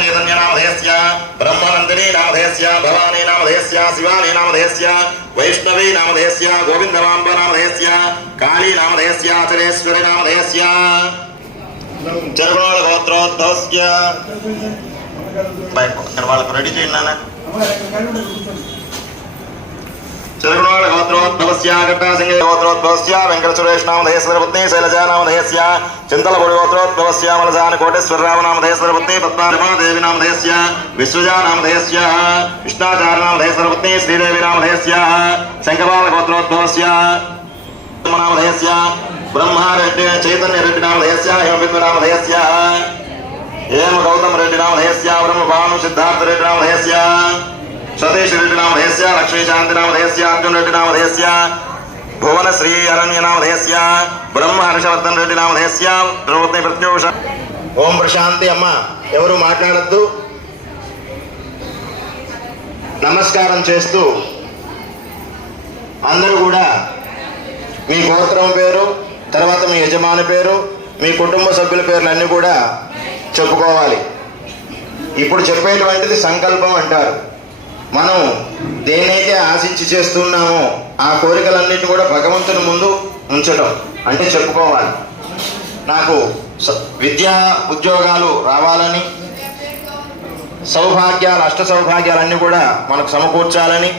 चैतन्यनामधेयस्य ब्रह्मनन्दिनी नामधेयस्य भवानी नामधेयस्य शिवानी नामधेयस्य वैष्णवी नामधेयस्य गोविन्दमाम्ब नामधेयस्य काली नामधेयस्य अचलेश्वरी नामधेयस्य चरगोळ गोत्रोद्भवस्य వాళ్ళకు రెడీ చేయండి నాన్న चरगोळ गोत्रोद्भवस्य घट्टासिंहे गोत्रोद्भवस्य वेंकटसुरेश नामधेयस्य पत्नी शैलजा नामधेयस्य चिंतलपुरी गोत्रोद्भवस्य मलजान कोटेश्वरराव नामधेयस्य पत्नी पद्मादेवी नामधेयस्य विश्वजा नामधेयस्य कृष्णाचार्य नामधेयस्य पत्नी श्रीदेवी नामधेयस्य शंकरपाल गोत्रोद्भवस्य नामधेयस्य ब्रह्मारेड्डी चैतन्य रेड्डी नामधेयस्य हेमबिंदु नामधेयस्य हेम गौतम रेड्डी नामधेयस्य ब्रह्मभानु सिद्धार्थ रेड्डी नामधेयस्य सतीश रेड्डी नामधेयस्य लक्ष्मी शांति नामधेयस्य अर्जुन रेड्डी नामधेयस्य भुवन श्री अरण्य नामधेयस्य ब्रह्म हर्षवर्धन रेड्डी नामधेयस्य प्रवृत्ति प्रत्यूष ओम प्रशांति अम्मा ఎవరు మాట్లాడొద్దు నమస్కారం చేస్తూ అందరూ కూడా మీ గోత్రం పేరు తర్వాత మీ యజమాని పేరు మీ కుటుంబ సభ్యుల పేర్లన్నీ కూడా చెప్పుకోవాలి. ఇప్పుడు చెప్పేటువంటిది సంకల్పం అంటారు. మనం దేనైతే ఆశించి చేస్తున్నామో ఆ కోరికలన్నింటినీ కూడా భగవంతుని ముందు ఉంచడం అంటే చెప్పుకోవాలి. నాకు విద్యా ఉద్యోగాలు రావాలని, సౌభాగ్యాలు అష్ట సౌభాగ్యాలన్నీ కూడా మనకు సమకూర్చాలని